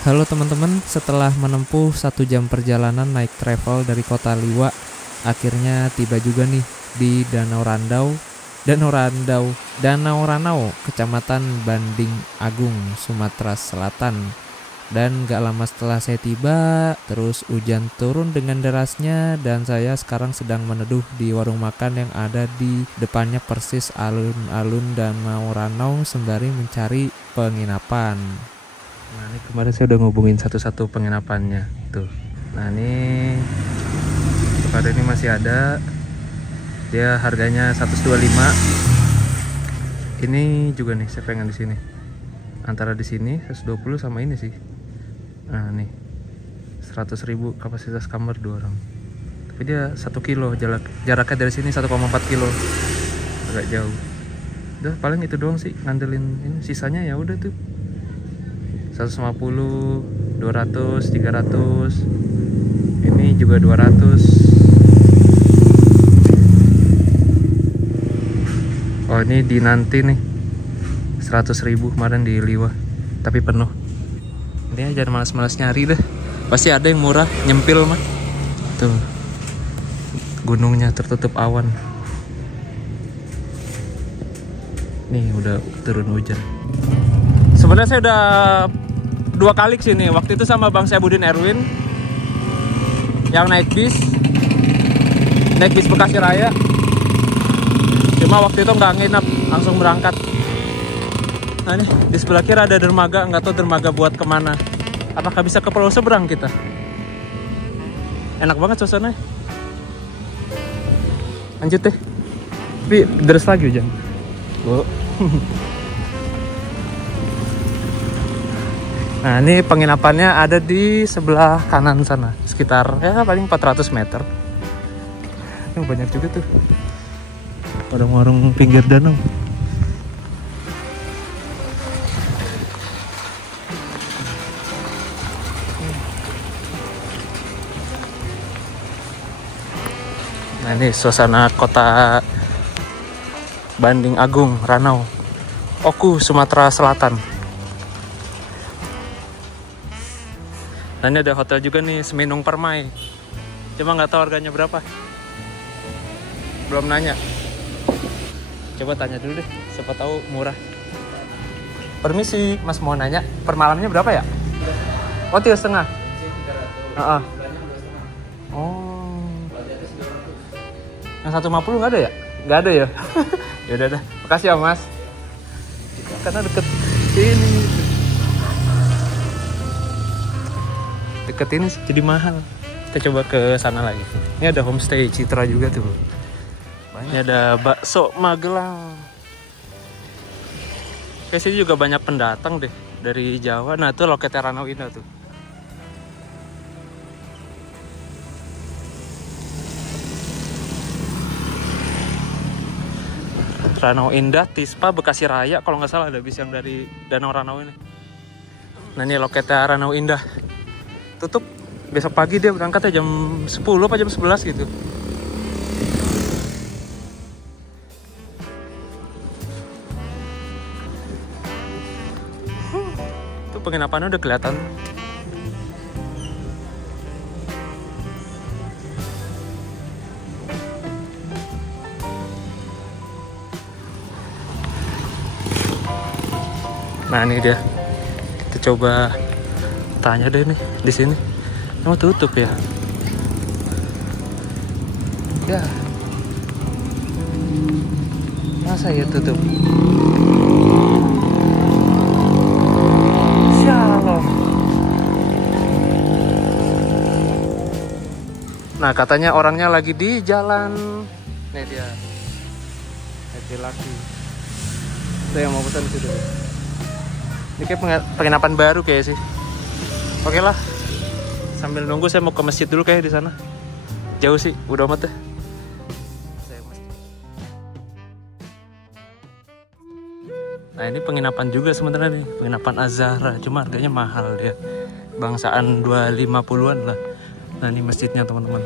Halo teman-teman, setelah menempuh 1 jam perjalanan naik travel dari kota Liwa, akhirnya tiba juga nih di Danau Ranau, Kecamatan Banding Agung, Sumatera Selatan. Dan gak lama setelah saya tiba, terus hujan turun dengan derasnya dan saya sekarang sedang meneduh di warung makan yang ada di depannya persis alun-alun Danau Ranau sembari mencari penginapan. Nah ini kemarin saya udah ngubungin satu-satu penginapannya tuh. Nah ini untuk hari ini masih ada. Dia harganya 125. Ini juga nih saya pengen di sini. Antara di sini 120 sama ini sih. Nah nih 100.000 kapasitas kamar 2 orang. Tapi dia 1 kilo jaraknya dari sini 1,4 kilo. Agak jauh. Udah paling itu doang sih ngandelin ini. Sisanya ya udah tuh 150, 200, 300. Ini juga 200. Oh ini di nanti nih 100.000 kemarin di Liwa, tapi penuh. Ini jangan malas-malas nyari deh. Pasti ada yang murah, nyempil mah. Tuh. Gunungnya tertutup awan. Nih udah turun hujan. Sebenarnya saya udah 2 kali kesini. Waktu itu sama Bang Syabudin Erwin yang naik bis Bekasi Raya. Cuma waktu itu nggak nginep, langsung berangkat. Nah ini di sebelah kiri ada dermaga, nggak tahu dermaga buat kemana. Apakah bisa ke pulau seberang kita? Enak banget suasananya. Lanjut deh. Tapi deres lagi hujan. Bu. Nah ini penginapannya ada di sebelah kanan sana, sekitar ya paling 400 meter. Ini banyak juga tuh warung-warung pinggir danau. Nah ini suasana kota Banding Agung, Ranau, Oku, Sumatera Selatan. Dan ini ada hotel juga nih, Seminung Permai. Cuma nggak tahu harganya berapa. Belum nanya. Coba tanya dulu deh, siapa tahu murah. Permisi, Mas mau nanya, per malamnya berapa ya? Oh 3,5. Oh. Yang 150 nggak ada ya? Nggak ada ya? Ya udah dah. Makasih ya Mas. Karena deket sini. Deket ini jadi mahal. Kita coba ke sana lagi. Ini ada homestay Citra juga tuh. Ini ada bakso Magelang. Kayak sini juga banyak pendatang deh dari Jawa. Nah tuh loketnya Ranau Indah tuh. Ranau Indah, Tispa, Bekasi Raya. Kalau nggak salah ada bis yang dari Danau Ranau ini. Nah ini loketnya Ranau Indah. Tutup besok pagi, dia berangkatnya jam 10 apa jam 11 gitu. Itu penginapannya udah kelihatan. Nah ini dia. Kita coba tanya deh nih di sini. Emang tutup ya? Ya. Masa ya tutup? Shalom. Nah katanya orangnya lagi di jalan. Nih dia. Laki-laki. Saya yang mau pesan di situ. Ini kayak penginapan baru kayak sih. Oke lah. Sambil nunggu saya mau ke masjid dulu kayak di sana. Jauh sih, udah amat deh. Nah ini penginapan juga sebenarnya nih, penginapan Az-Zahra. Cuma harganya mahal dia. Bangsaan 250-an lah. Nah ini masjidnya teman-teman.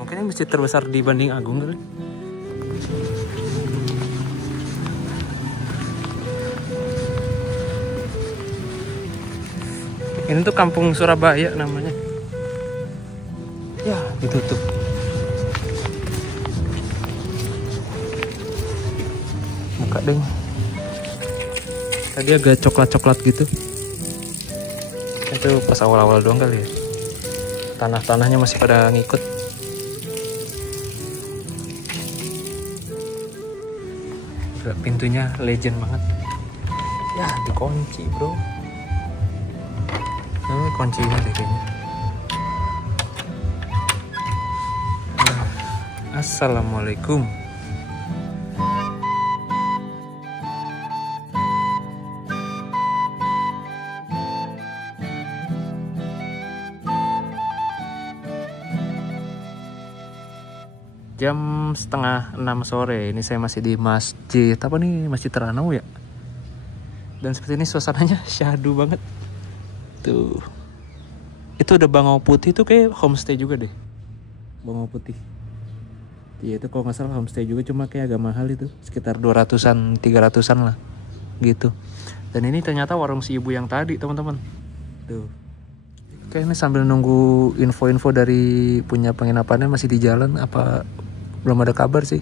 Mungkin ini masjid terbesar di Banding Agung kali. Ini tuh Kampung Surabaya namanya. Ya, ditutup. Buka deh. Tadi agak coklat-coklat gitu. Itu pas awal-awal doang kali ya. Tanah-tanahnya masih pada ngikut. Pintunya legend banget. Ya, dikunci bro. Ini kuncinya deh kayaknya. Nah, assalamualaikum. Jam 5:30 sore. Ini saya masih di masjid apa nih, Masjid Ranau ya. Dan seperti ini suasananya syahdu banget. Tuh. Itu udah Bangau Putih tuh kayak homestay juga deh. Bangau Putih. Iya itu kalau nggak salah homestay juga, cuma kayak agak mahal itu. Sekitar 200-an, 300-an lah. Gitu. Dan ini ternyata warung si ibu yang tadi teman-teman. Tuh. Kayaknya sambil nunggu info-info dari punya penginapannya masih di jalan apa belum ada kabar sih.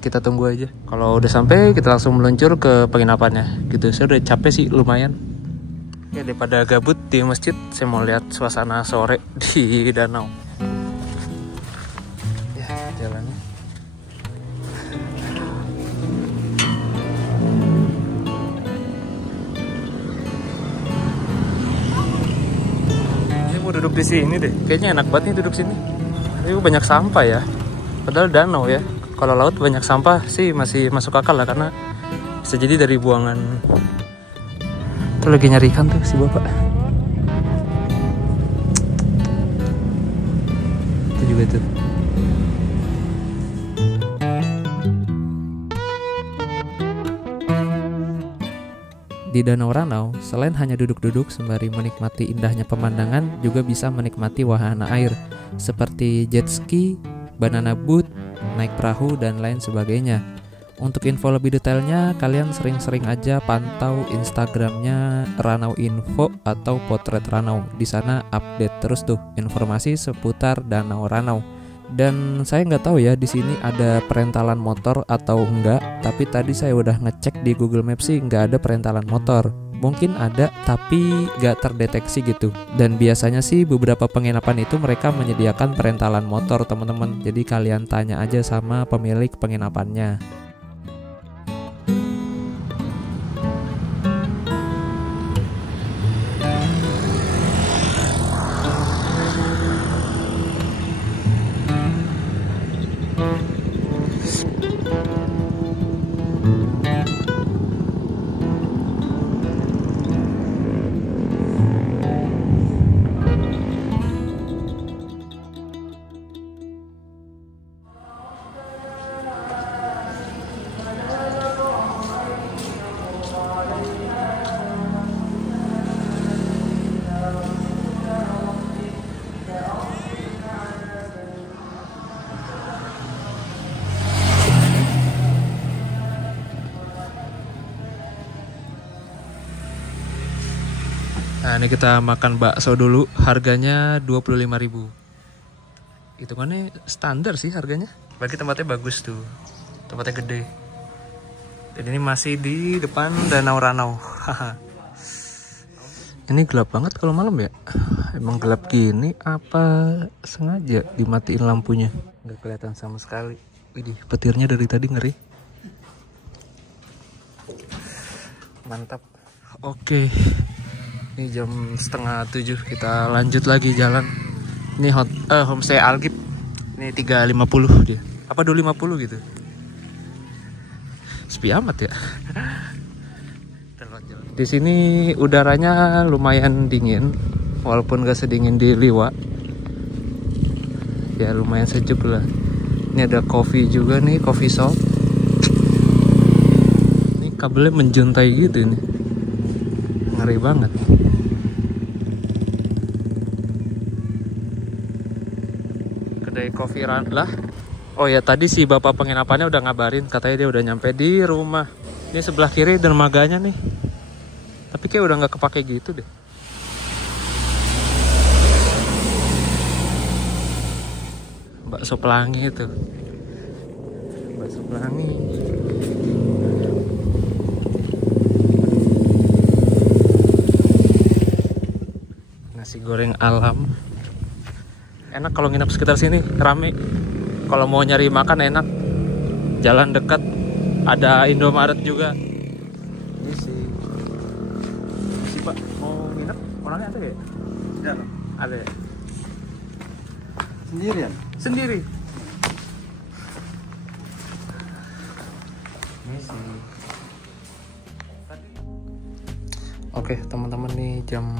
Kita tunggu aja. Kalau udah sampai kita langsung meluncur ke penginapannya gitu. Saya udah capek sih lumayan. Ya daripada gabut di masjid, saya mau lihat suasana sore di danau. Ya jalannya. Saya mau duduk di sini deh. Kayaknya enak banget nih duduk sini. Tapi banyak sampah ya. Padahal danau ya. Kalau laut banyak sampah sih masih masuk akal lah, karena bisa jadi dari buangan. Itu lagi nyari ikan tuh si bapak. Itu juga tuh. Di Danau Ranau, selain hanya duduk-duduk sembari menikmati indahnya pemandangan, juga bisa menikmati wahana air seperti jet ski, banana boat, naik perahu, dan lain sebagainya. Untuk info lebih detailnya, kalian sering-sering aja pantau Instagramnya Ranau Info atau Potret Ranau. Di sana update terus tuh informasi seputar Danau Ranau. Dan saya nggak tahu ya di sini ada perentalan motor atau enggak. Tapi tadi saya udah ngecek di Google Maps sih nggak ada perentalan motor. Mungkin ada tapi nggak terdeteksi gitu. Dan biasanya sih beberapa penginapan itu mereka menyediakan perentalan motor teman-teman. Jadi kalian tanya aja sama pemilik penginapannya. Nah ini kita makan bakso dulu, harganya 25.000. Hitungannya standar sih harganya. Bagi tempatnya bagus tuh, tempatnya gede. Dan ini masih di depan Danau Ranau. Ini gelap banget kalau malam ya. Emang gelap gini apa sengaja dimatiin lampunya? Nggak kelihatan sama sekali. Widih, petirnya dari tadi ngeri. Mantap. Oke. Ini jam 6:30, kita lanjut lagi jalan. Ini homestay Algip. Ini 350 dia. Apa 250 gitu. Sepi amat ya. Di sini udaranya lumayan dingin, walaupun gak sedingin di Liwa. Ya lumayan sejuk lah. Ini ada coffee juga nih, coffee shop. Ini kabelnya menjuntai gitu nih. Ngeri banget. Kedai coffee run lah. Oh ya tadi si bapak penginapannya udah ngabarin, katanya dia udah nyampe di rumah. Ini sebelah kiri dermaganya nih. Tapi kayak udah nggak kepake gitu deh. bakso pelangi itu. Bakso pelangi. Nasi goreng alam. Enak kalau nginep sekitar sini, rame. Kalau mau nyari makan enak. Jalan dekat, ada Indomaret juga. Ini sih Pak, mau nginep orangnya ada ya? Ya, Ada ya? sendirian. Sendiri. Ini sih. Oke teman-teman, nih jam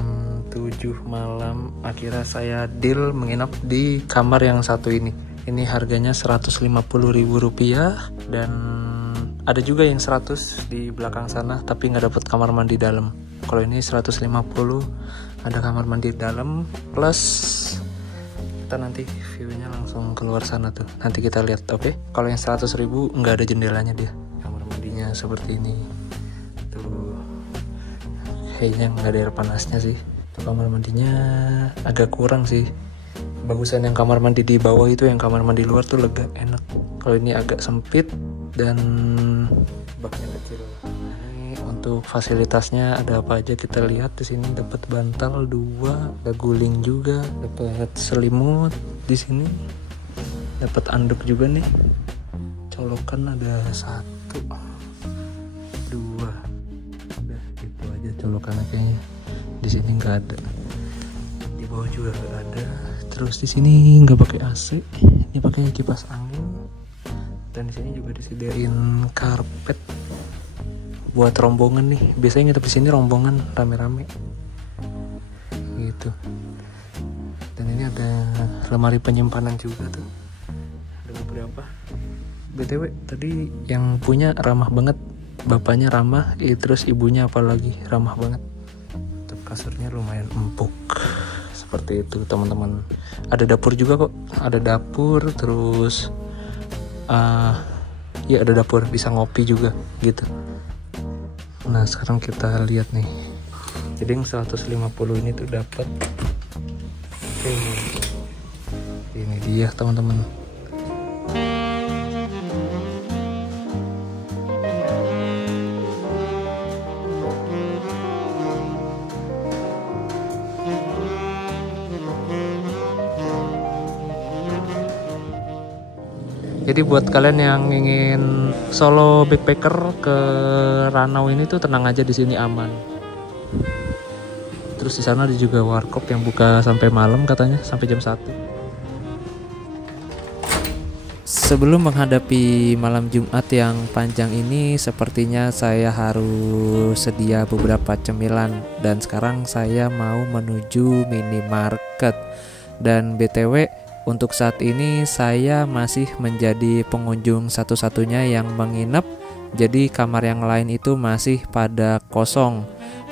7 malam akhirnya saya deal menginap di kamar yang satu ini. Ini harganya Rp150.000 dan ada juga yang 100 di belakang sana tapi nggak dapat kamar mandi dalam. Kalau ini 150 ada kamar mandi dalam plus kita nanti view-nya langsung keluar sana tuh. Nanti kita lihat, oke? Kalau yang 100.000 nggak ada jendelanya dia. Kamar mandinya seperti ini. Tuh. Kayaknya nggak ada air panasnya sih. Tuh, kamar mandinya agak kurang sih. Bagusan yang kamar mandi di bawah itu, yang kamar mandi luar tuh lega, enak. Kalau ini agak sempit dan baknya kecil. Ini untuk fasilitasnya ada apa aja kita lihat di sini. Dapat bantal 2, ada guling juga, dapat selimut di sini, dapat anduk juga nih. Colokan ada 1, 2. Udah gitu aja colokannya kayaknya. Di sini nggak ada. Di bawah juga nggak ada. Terus di sini nggak pakai AC, ini pakai kipas angin. Dan di sini juga disediain karpet buat rombongan nih. Biasanya nginep di sini rombongan rame-rame gitu. Dan ini ada lemari penyimpanan juga tuh. Ada beberapa. BTW tadi yang punya ramah banget, bapaknya ramah, terus ibunya apalagi ramah banget. Untuk kasurnya lumayan empuk. Seperti itu teman-teman. Ada dapur juga kok, ada dapur, terus ya ada dapur, bisa ngopi juga gitu. Nah sekarang kita lihat nih. Jadi yang 150 ini tuh dapat ini dia teman-teman. Jadi buat kalian yang ingin solo backpacker ke Ranau ini tuh tenang aja, di sini aman. Terus di sana ada juga warkop yang buka sampai malam katanya, sampai jam 1. Sebelum menghadapi malam Jumat yang panjang ini, sepertinya saya harus sedia beberapa cemilan. Dan sekarang saya mau menuju minimarket. Dan BTW, untuk saat ini saya masih menjadi pengunjung satu-satunya yang menginap. Jadi kamar yang lain itu masih pada kosong.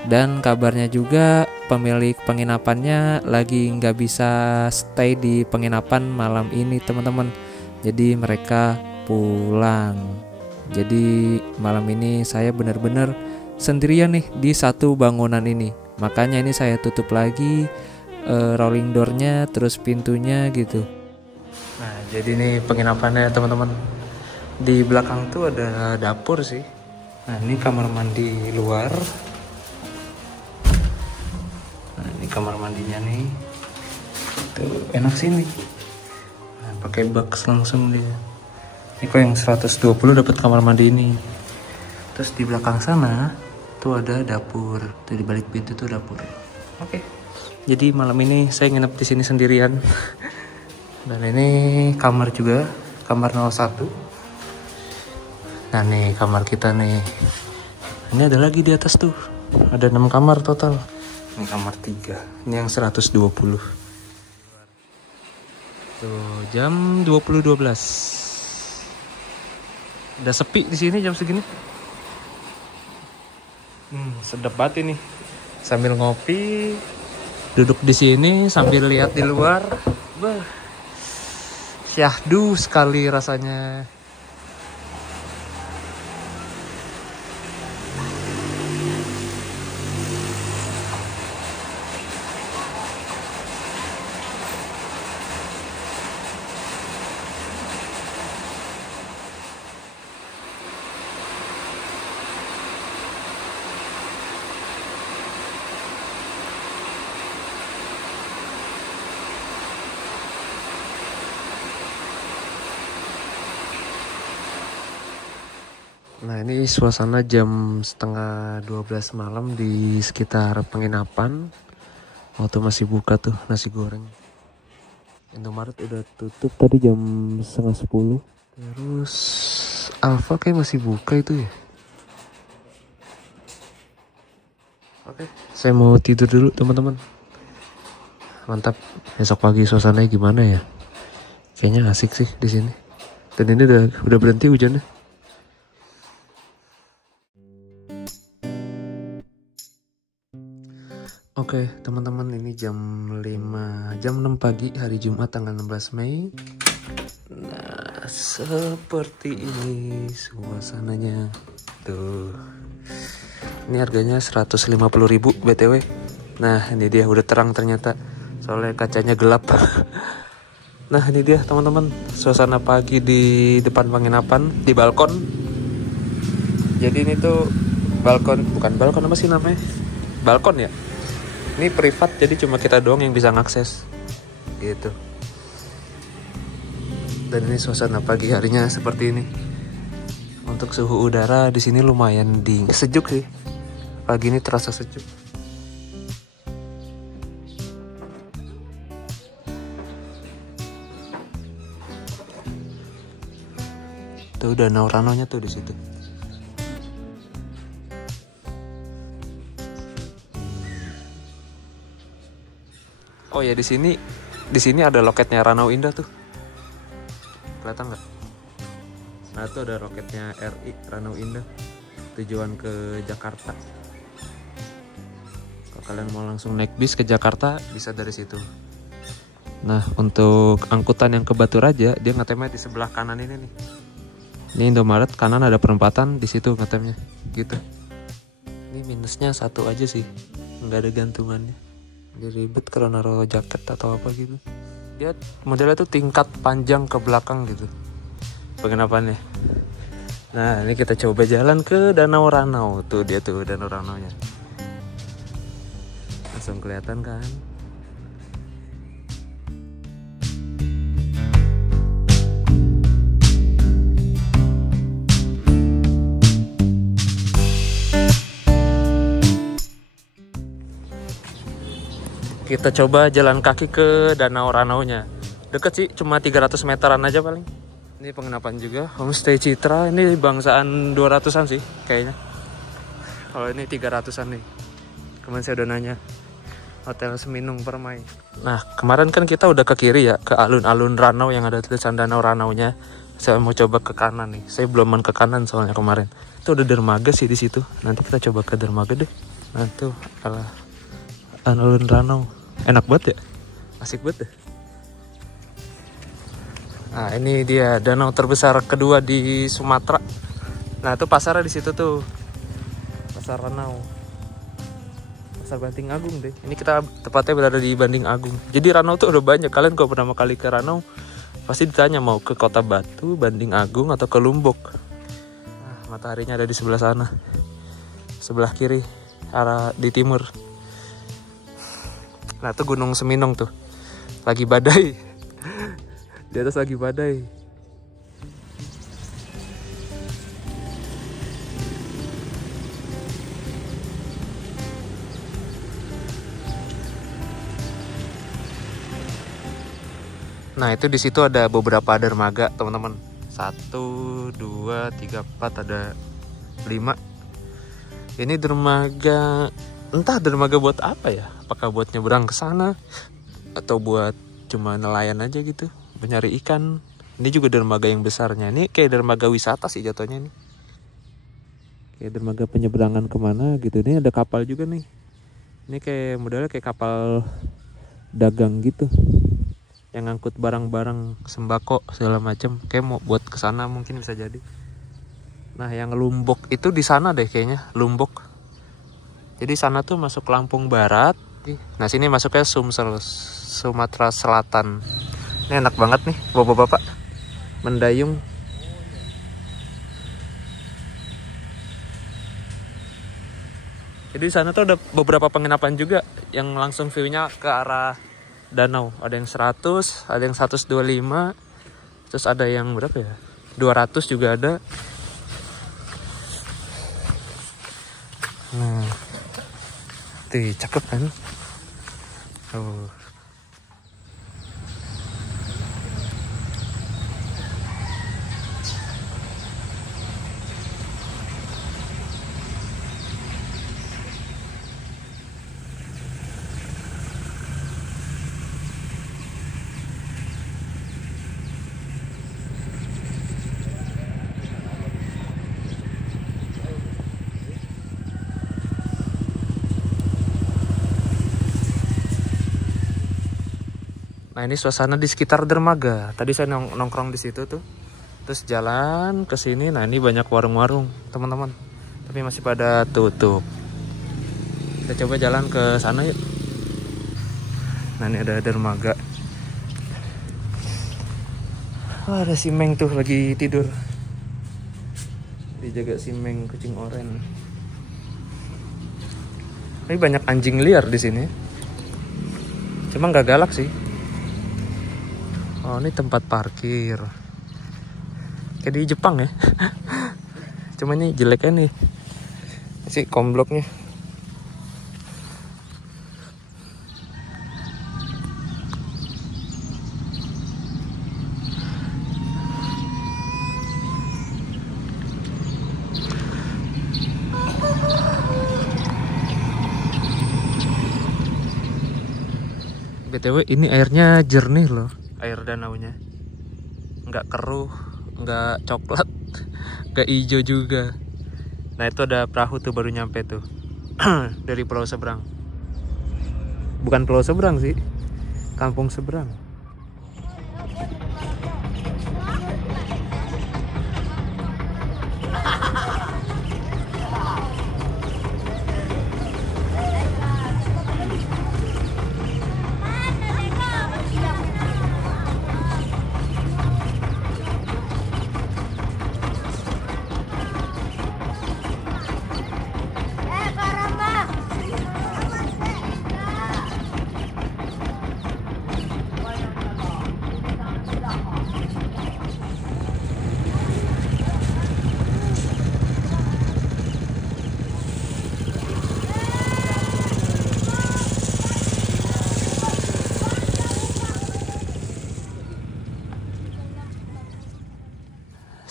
Dan kabarnya juga pemilik penginapannya lagi nggak bisa stay di penginapan malam ini teman-teman. Jadi mereka pulang. Jadi malam ini saya benar-benar sendirian nih di satu bangunan ini. Makanya ini saya tutup lagi rolling door-nya, terus pintunya gitu. Nah jadi ini penginapannya teman-teman. Di belakang tuh ada dapur sih. Nah ini kamar mandi luar. Nah ini kamar mandinya nih. Tuh enak sih nih. Nah, pakai box langsung dia. Ini kok yang 120 dapat kamar mandi ini. Terus di belakang sana tuh ada dapur. Tuh di balik pintu tuh dapur. Oke. Jadi malam ini saya nginep di sini sendirian. Dan ini kamar juga, kamar 01. Nah nih kamar kita nih. Ini ada lagi di atas tuh. Ada 6 kamar total. Ini kamar 3. Ini yang 120. Tuh jam 20.12. Udah sepi di sini jam segini. Sedap banget ini. Sambil ngopi, duduk di sini sambil lihat di luar. Wah, syahdu sekali rasanya. Nah ini suasana jam setengah 12 malam di sekitar penginapan. Waktu masih buka tuh nasi goreng. Indomaret udah tutup tadi jam setengah 10. Terus Alfa kayak masih buka itu ya. Oke, saya mau tidur dulu teman-teman. Mantap. Besok pagi suasananya gimana ya? Kayaknya asik sih di sini. Dan ini udah berhenti hujannya. Oke, teman-teman, ini jam 6 pagi hari Jumat tanggal 16 Mei. Nah, seperti ini suasananya. Tuh. Ini harganya 150.000 BTW. Nah, ini dia udah terang ternyata. Soalnya kacanya gelap. Nah, ini dia teman-teman, suasana pagi di depan penginapan, di balkon. Jadi ini tuh bukan balkon, apa sih namanya? Balkon ya? Ini privat, jadi cuma kita doang yang bisa ngakses. Gitu. Dan ini suasana pagi harinya seperti ini. Untuk suhu udara di sini lumayan sejuk sih. Pagi ini terasa sejuk. Tuh danau Ranonya tuh di situ. Oh ya, di sini ada loketnya Ranau Indah tuh. Kelihatan nggak? Nah itu ada loketnya RI Ranau Indah, tujuan ke Jakarta. Kalau kalian mau langsung naik bis ke Jakarta bisa dari situ. Nah untuk angkutan yang ke Batu Raja, dia ngetemnya di sebelah kanan ini nih. Ini Indomaret, kanan ada perempatan, di situ ngetemnya gitu. Ini minusnya satu aja sih, nggak ada gantungannya. Jadi ribet kalau naruh jaket atau apa gitu. Dia modelnya tuh tingkat panjang ke belakang gitu penginapannya. Nah ini kita coba jalan ke Danau Ranau. Tuh dia tuh Danau Ranaunya. Langsung kelihatan kan. Kita coba jalan kaki ke Danau Ranaunya. Deket sih, cuma 300 meteran aja paling. Ini penginapan juga, Homestay Citra. Ini bangsaan 200-an sih kayaknya. Kalau ini 300-an nih. Kemarin saya udah nanya. Hotel Seminung Permai. Nah, kemarin kan kita udah ke kiri ya, ke alun-alun Ranau yang ada tulisan Danau Ranaunya. Saya mau coba ke kanan nih. Saya belum ke kanan soalnya kemarin. Itu ada dermaga sih di situ. Nanti kita coba ke dermaga deh. Nah, tuh alun Ranau. Enak banget ya, asik banget deh. Nah ini dia danau terbesar kedua di Sumatera. Nah itu pasarnya di situ tuh, pasar Ranau, pasar Banting Agung deh. Ini kita tepatnya berada di Banting Agung. Jadi Ranau tuh udah banyak. Kalian kalau pertama kali ke Ranau pasti ditanya mau ke Kota Batu, Banting Agung atau ke Lombok. Nah, mataharinya ada di sebelah sana, sebelah kiri, arah di timur. Nah itu Gunung Seminung tuh, lagi badai. Di atas lagi badai. Nah itu di situ ada beberapa dermaga teman-teman. 1, 2, 3, 4, ada 5. Ini dermaga, entah dermaga buat apa ya? Apakah buat nyebrang ke sana atau buat cuma nelayan aja gitu, mencari ikan. Ini juga dermaga yang besarnya. Ini kayak dermaga wisata sih jatuhnya nih. Kayak dermaga penyeberangan kemana gitu. Ini ada kapal juga nih. Ini kayak modelnya kayak kapal dagang gitu, yang ngangkut barang-barang sembako segala macam. Kayak mau buat ke sana mungkin bisa jadi. Nah yang Lombok itu di sana deh kayaknya, Lombok. Jadi sana tuh masuk Lampung Barat. Nah sini masuknya Sumsel, Sumatera Selatan. Ini enak banget nih bapak-bapak mendayung. Jadi di sana tuh ada beberapa penginapan juga yang langsung view-nya ke arah danau. Ada yang 100, ada yang 125, terus ada yang berapa ya? 200 juga ada. Nah, tuh cakep kan? Oh. Nah ini suasana di sekitar dermaga. Tadi saya nongkrong di situ tuh. Terus jalan ke sini. Nah ini banyak warung-warung teman-teman. Tapi masih pada tutup. Kita coba jalan ke sana yuk. Nah ini ada dermaga. Oh, ada si Meng tuh lagi tidur. Dijaga si Meng kucing oranye. Ini banyak anjing liar di sini. Cuma nggak galak sih. Oh ini tempat parkir. Kayak di Jepang ya. Cuma ini jeleknya nih. Si kombloknya. BTW ini airnya jernih loh. Air danaunya nggak keruh, nggak coklat, nggak hijau juga. Nah itu ada perahu tuh baru nyampe tuh. Dari pulau seberang. Bukan pulau seberang sih, kampung seberang.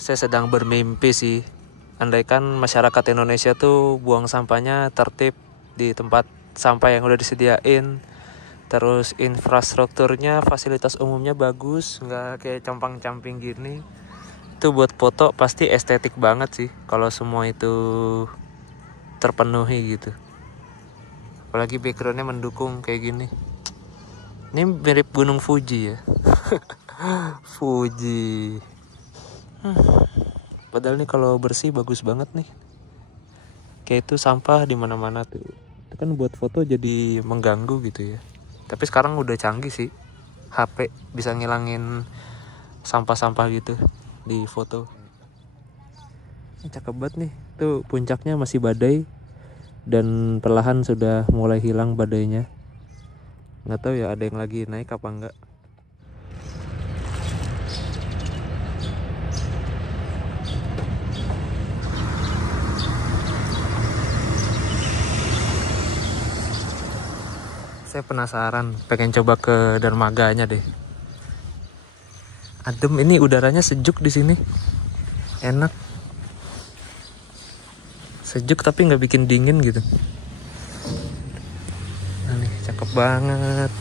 Saya sedang bermimpi sih. Andaikan masyarakat Indonesia tuh buang sampahnya tertib di tempat sampah yang udah disediain. Terus infrastrukturnya, fasilitas umumnya bagus, nggak kayak compang-camping gini. Itu buat foto pasti estetik banget sih kalau semua itu terpenuhi gitu. Apalagi backgroundnya mendukung kayak gini. Ini mirip Gunung Fuji ya. Fuji. Padahal nih kalau bersih bagus banget nih. Kayak itu sampah di mana-mana tuh. Itu kan buat foto jadi mengganggu gitu ya. Tapi sekarang udah canggih sih. HP bisa ngilangin sampah-sampah gitu di foto. Ini cakep banget nih. Tuh puncaknya masih badai dan perlahan sudah mulai hilang badainya. Nggak tahu ya ada yang lagi naik apa enggak. Saya penasaran, pengen coba ke dermaganya deh. Adem, ini udaranya sejuk di sini, enak. Sejuk tapi nggak bikin dingin gitu. Nah nih, cakep banget.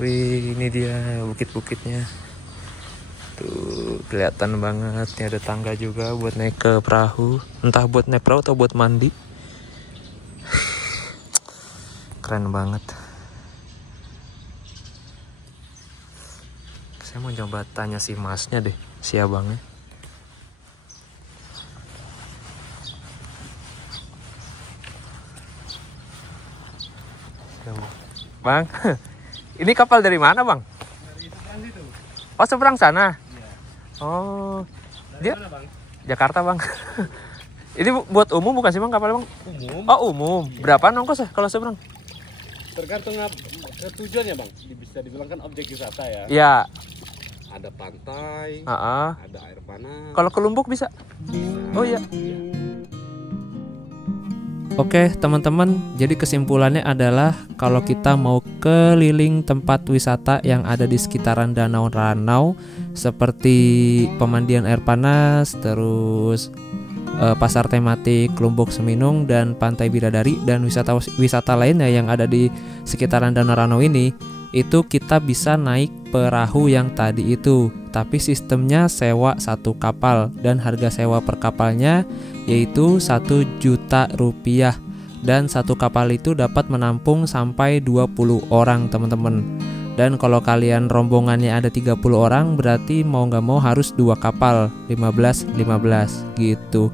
Wih, ini dia bukit-bukitnya. Tuh kelihatan banget. Ini ada tangga juga buat naik ke perahu. Entah buat naik perahu atau buat mandi. Keren banget. Saya mau coba tanya si masnya deh, si abangnya. Bang, ini kapal dari mana bang? Dari seberang situ. Oh seberang sana. Iya. Oh, Dari dia mana bang? Jakarta bang. Ini buat umum bukan sih bang kapal bang? Umum. Oh umum. Berapa nongkos ya kalau seberang? Tergantung ke tujuannya bang. Bisa dibilang kan objek wisata ya. Iya. Ada pantai, ada air panas. Kalau ke Lombok bisa? Bisa. Oh iya. Iya. Oke teman-teman, jadi kesimpulannya adalah kalau kita mau keliling tempat wisata yang ada di sekitaran Danau Ranau seperti pemandian air panas, terus pasar tematik Lumbuk Seminung dan Pantai Bidadari dan wisata lainnya yang ada di sekitaran Danau Ranau ini, itu kita bisa naik perahu yang tadi itu, tapi sistemnya sewa satu kapal dan harga sewa per kapalnya yaitu 1 juta rupiah, dan satu kapal itu dapat menampung sampai 20 orang teman-teman. Dan kalau kalian rombongannya ada 30 orang, berarti mau nggak mau harus 2 kapal 15-15 gitu.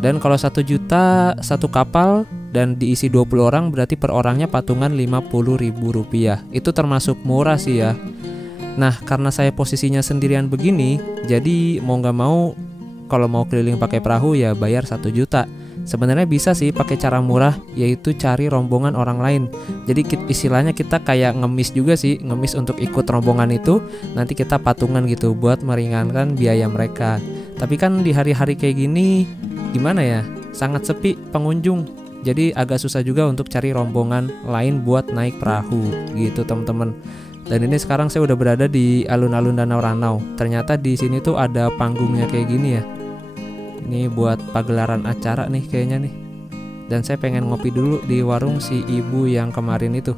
Dan kalau 1 juta satu kapal dan diisi 20 orang, berarti per orangnya patungan 50.000 rupiah. Itu termasuk murah sih ya. Nah karena saya posisinya sendirian begini, jadi mau nggak mau kalau mau keliling pakai perahu ya bayar 1 juta. Sebenarnya bisa sih pakai cara murah, yaitu cari rombongan orang lain. Jadi istilahnya kita kayak ngemis juga sih, ngemis untuk ikut rombongan itu. Nanti kita patungan gitu buat meringankan biaya mereka. Tapi kan di hari-hari kayak gini gimana ya, sangat sepi pengunjung. Jadi agak susah juga untuk cari rombongan lain buat naik perahu gitu teman-teman. Dan ini sekarang saya udah berada di alun-alun Danau Ranau. Ternyata di sini tuh ada panggungnya kayak gini ya. Ini buat pagelaran acara nih kayaknya nih. Dan saya pengen ngopi dulu di warung si ibu yang kemarin itu.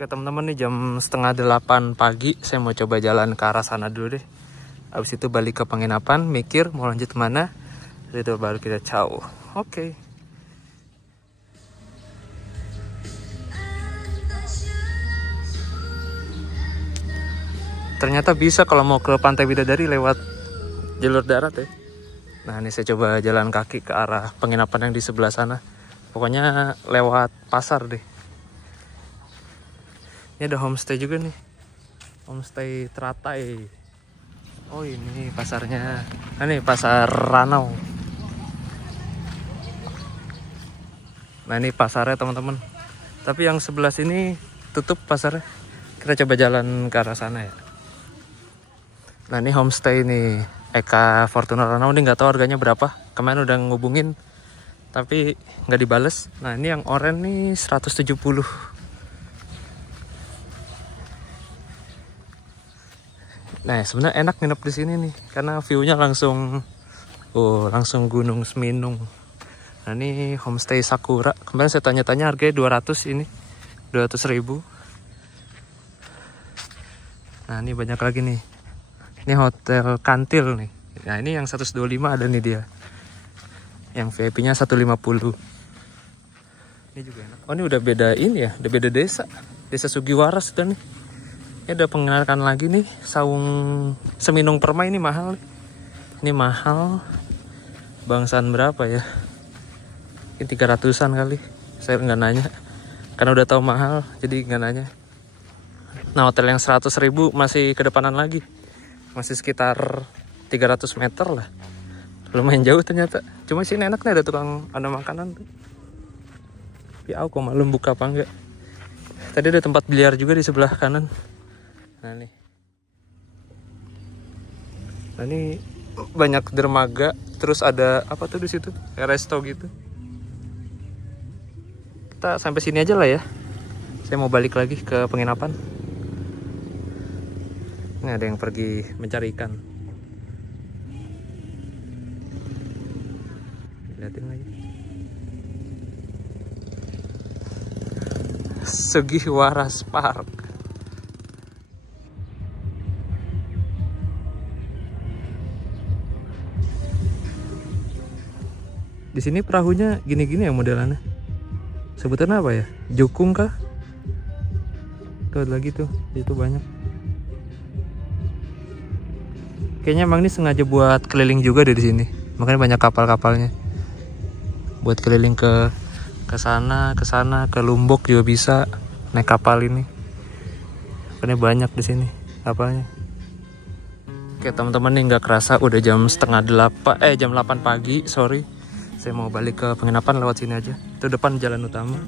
Oke teman-teman, nih jam setengah 8 pagi, saya mau coba jalan ke arah sana dulu deh. Habis itu balik ke penginapan, mikir mau lanjut kemana, itu baru kita ciao. Oke. Ternyata bisa kalau mau ke Pantai Bidadari lewat jalur darat ya. Nah ini saya coba jalan kaki ke arah penginapan yang di sebelah sana. Pokoknya lewat pasar deh. Ini ada homestay juga nih, homestay Teratai. Oh ini pasarnya, ini pasar Ranau. Nah ini pasarnya teman-teman. Tapi yang sebelah sini tutup pasarnya. Kita coba jalan ke arah sana ya. Nah ini homestay nih, Eka Fortuna Ranau. Ini nggak tahu harganya berapa. Kemarin udah ngubungin, tapi nggak dibales. Nah ini yang oranye nih 170. Nah sebenarnya enak nginep di sini nih, karena view-nya langsung, langsung Gunung Seminung. Nah ini homestay Sakura. Kemarin saya tanya-tanya harganya 200 ini, 200.000. Nah ini banyak lagi nih. Ini hotel Kantil nih. Nah ini yang 125 ada nih dia. Yang VIP-nya 150. Ini juga enak. Oh ini udah beda ini ya, udah beda desa. Desa Sugiwaras sudah nih. Ini udah pengenalkan lagi nih, saung Seminung Permai ini mahal. Ini mahal. Bangsaan berapa ya? Ini 300-an kali. Saya nggak nanya, karena udah tahu mahal, jadi nggak nanya. Nah hotel yang 100.000 masih kedepanan lagi, masih sekitar 300 meter lah. Lumayan jauh ternyata. Cuma sini enak nih, ada tukang, ada makanan. Tapi aku malam buka apa enggak. Tadi ada tempat biliar juga di sebelah kanan. Nah ini banyak dermaga, terus ada apa tuh di situ, kayak resto gitu. Kita sampai sini aja lah ya, Saya mau balik lagi ke penginapan. Ini ada yang pergi mencari ikan. Lihatin lagi. Sugiwaras Park. Di sini perahunya gini-gini ya modelannya. Sebutannya apa ya? Jukung kah? Tuh lagi tuh, itu banyak. Kayaknya emang ini sengaja buat keliling juga deh di sini. Makanya banyak kapal-kapalnya. Buat keliling ke sana, ke Lombok juga bisa naik kapal ini. Makanya banyak di sini kapalnya. Oke teman-teman, nih nggak kerasa udah jam setengah 8, jam 8 pagi, sorry. Saya mau balik ke penginapan lewat sini aja. Itu depan jalan utama.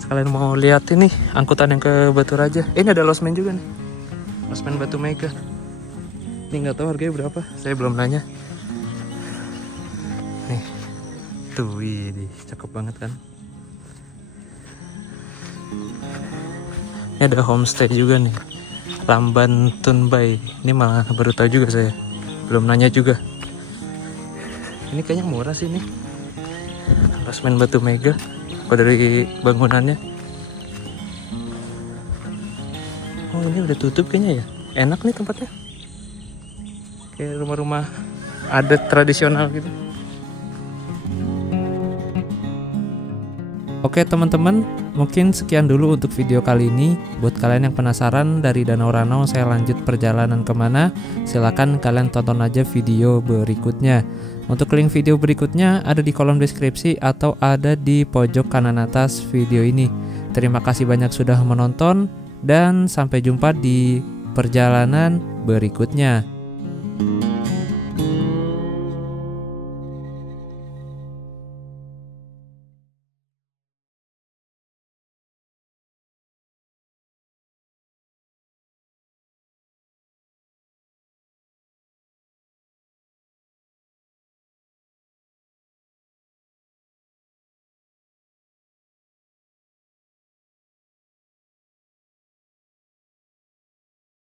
Sekalian mau lihat ini angkutan yang ke Batu Raja. Ini ada Losmen juga nih. Losmen Batu Mega. Ini nggak tahu harganya berapa. Saya belum nanya. Nih. Tuh, ini cakep banget kan. Ini ada homestay juga nih. Lamban Tunbai. Ini malah baru tahu juga saya. Belum nanya juga. Ini kayaknya murah sih nih. Losmen Batu Mega. Kalau dari bangunannya. Oh, ini udah tutup kayaknya ya. Enak nih tempatnya. Kayak rumah-rumah adat tradisional gitu. Oke teman-teman, mungkin sekian dulu untuk video kali ini. Buat kalian yang penasaran dari Danau Ranau saya lanjut perjalanan kemana, silakan kalian tonton aja video berikutnya. Untuk link video berikutnya ada di kolom deskripsi atau ada di pojok kanan atas video ini. Terima kasih banyak sudah menonton dan sampai jumpa di perjalanan berikutnya.